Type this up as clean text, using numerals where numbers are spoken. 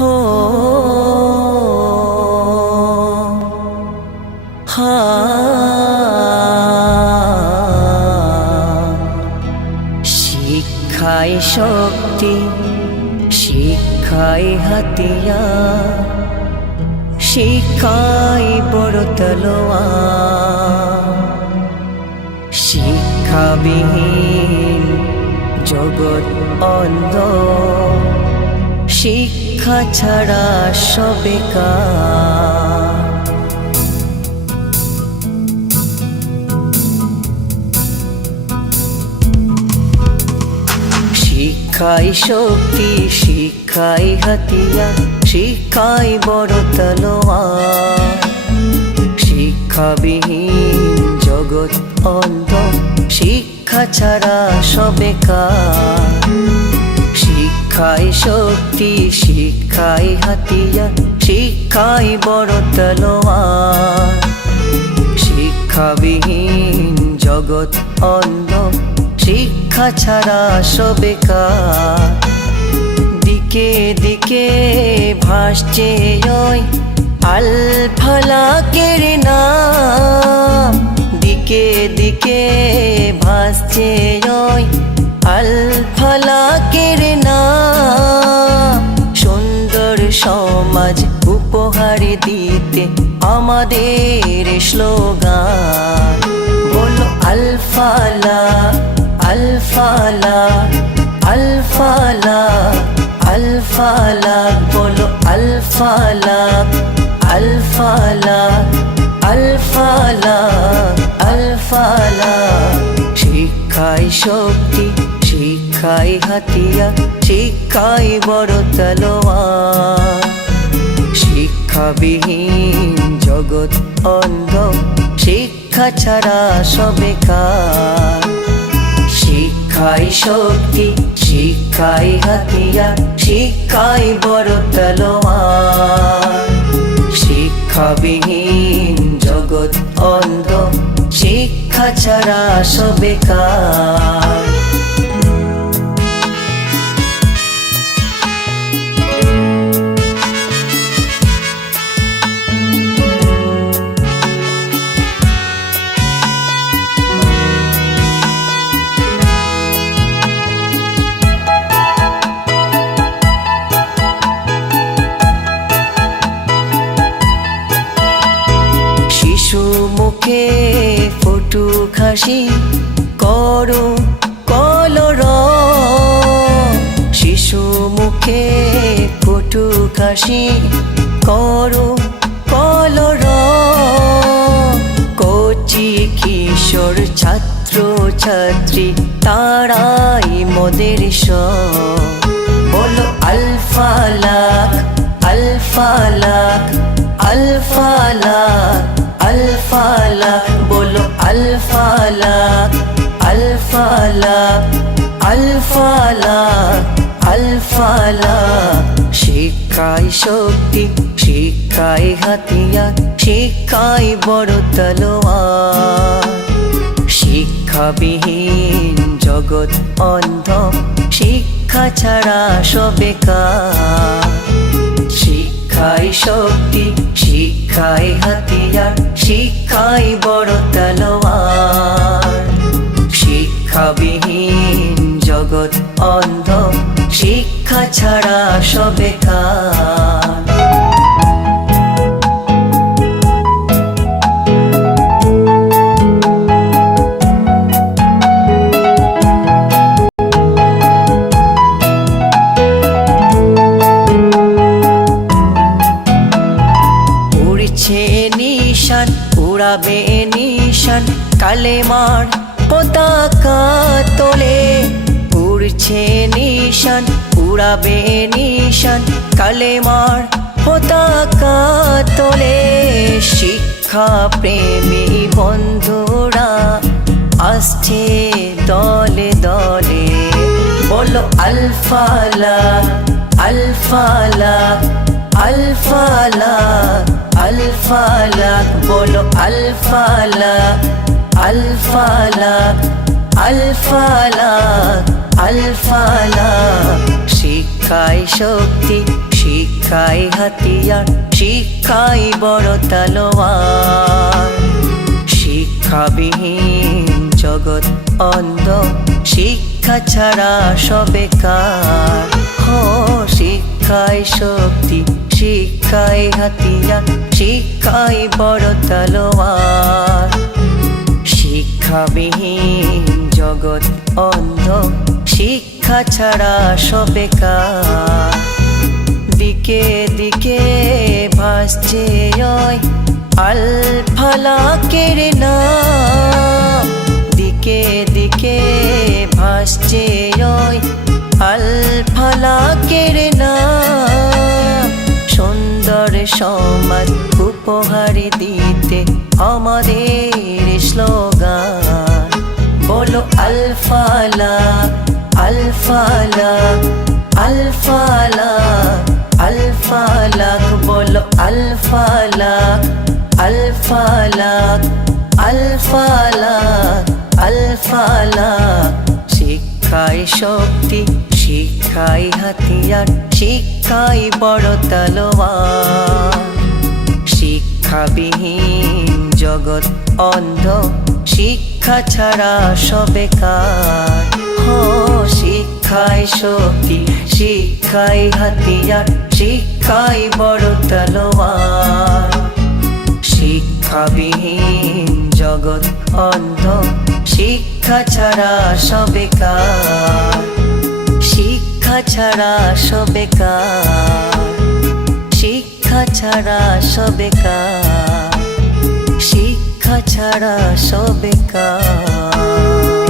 हो শিক্ষাই শক্তি শিক্ষাই হাতিয়ার শিক্ষাই বড় তলোয়ার শিক্ষাবিহীন জগৎ অন্ধ শিক্ষা ছাড়া সব বেকার শিক্ষাই শক্তি শিক্ষাই হাতিয়ার শিক্ষাই বড় তলোয়ার শিক্ষাবিহীন জগৎ অন্ধ শিক্ষা ছাড়া সব বেকার শিক্ষাই শক্তি শিক্ষাই হাতিয়ার শিক্ষাই বড় তলোয়ার শিক্ষাবিহীন জগৎ অন্ধ শিক্ষা ছাড়া সব বেকার দিকে দিকে ভাসছে ওই আল ফালাকের নাম দিকে দিকে ভাসছে ওই আল ফালাকের নাম সুন্দর সমাজ উপহার দিতে আমাদের স্লোগান বলো আল ফালাক আল ফালাক আল ফালাক আল ফালাক বলো আল ফালাক আল ফালাক আল ফালাক আল ফালাক শিক্ষাই শক্তি শিক্ষাই হাতিয়ার শিক্ষাই বড় তলোয়ার শিক্ষাবিহীন জগৎ অন্ধ শিক্ষা ছাড়া সব বেকার শিক্ষাই শক্তি শিক্ষাই হাতিয়ার শিক্ষাই বড় তলোয়ার শিক্ষাবিহীন জগৎ অন্ধ শিক্ষা ছাড়া সব বেকার মুখে ফুটুক হাসি করো কলরব শিশু মুখে ফুটুক হাসি করো কলরব কচি কিশোর ছাত্র ছাত্রী তারাই মোদের সব বলো আল ফালাক আল ফালাক আল ফালাক আল ফালাক বলো আল ফালাক আল ফালাক আল ফালাক আল ফালাক শিক্ষাই শক্তি শিক্ষাই হাতিয়ার শিক্ষাই বড় তলোয়ার শিক্ষাবিহীন জগৎ অন্ধ শিক্ষা ছাড়া সব বেকার শিক্ষাই শক্তি শিক্ষাই হাতিয়ার শিক্ষাই বড় তলোয়ার শিক্ষাবিহীন জগৎ অন্ধ শিক্ষা ছাড়া সব বেকার নিশান উড়াবে নিশান কালেমার পতাকা তোলে উড়ছে নিশান উড়াবে নিশান কালেমার পতাকা তোলে শিক্ষা প্রেমী বন্ধুরা আসছে দলে দলে বলো আল ফালাক আল ফালাক আল ফালাক আল ফালাক বলো আল ফালাক আল ফালাক আল ফালাক আল ফালাক শিক্ষাই শক্তি শিক্ষাই হাতিয়ার, শিক্ষাই বড় তলোয়ার। শিক্ষাবিহীন জগৎ অন্ধ, শিক্ষা ছাড়া সব বেকার। শিক্ষাই শক্তি, শিক্ষাই হাতিয়ার, শিক্ষাই বড় তলোয়ার। শিক্ষাবিহীন জগৎ অন্ধ, শিক্ষা ছাড়া সব বেকার। দিকে দিকে ভাসছে ওই আল ফালাকের নাম, দিকে দিকে ভাসছে ওই আল ফালাকের নাম। সুন্দর সমাজ উপহার দিতে আমাদের স্লোগান, বলো আল ফালাক, আল ফালাক, আল ফালাক, আল ফালাক, বলো আল ফালাক, আল ফালাক, আল ফালাক, আল ফালাক। শিক্ষাই শক্তি, শিক্ষাই হাতিয়ার, শিক্ষাই বড় তলোয়ার। শিক্ষাবিহীন জগৎ অন্ধ, শিক্ষা ছাড়া সব বেকার। শিক্ষাই শক্তি, শিক্ষাই হাতিয়ার, শিক্ষাই বড় তলোয়ার। শিক্ষাবিহীন জগৎ অন্ধ, শিক্ষা ছাড়া সব বেকার। শিক্ষা ছাড়া সব বেকার, শিক্ষা ছাড়া সব বেকার, শিক্ষা ছাড়া সব বেকার।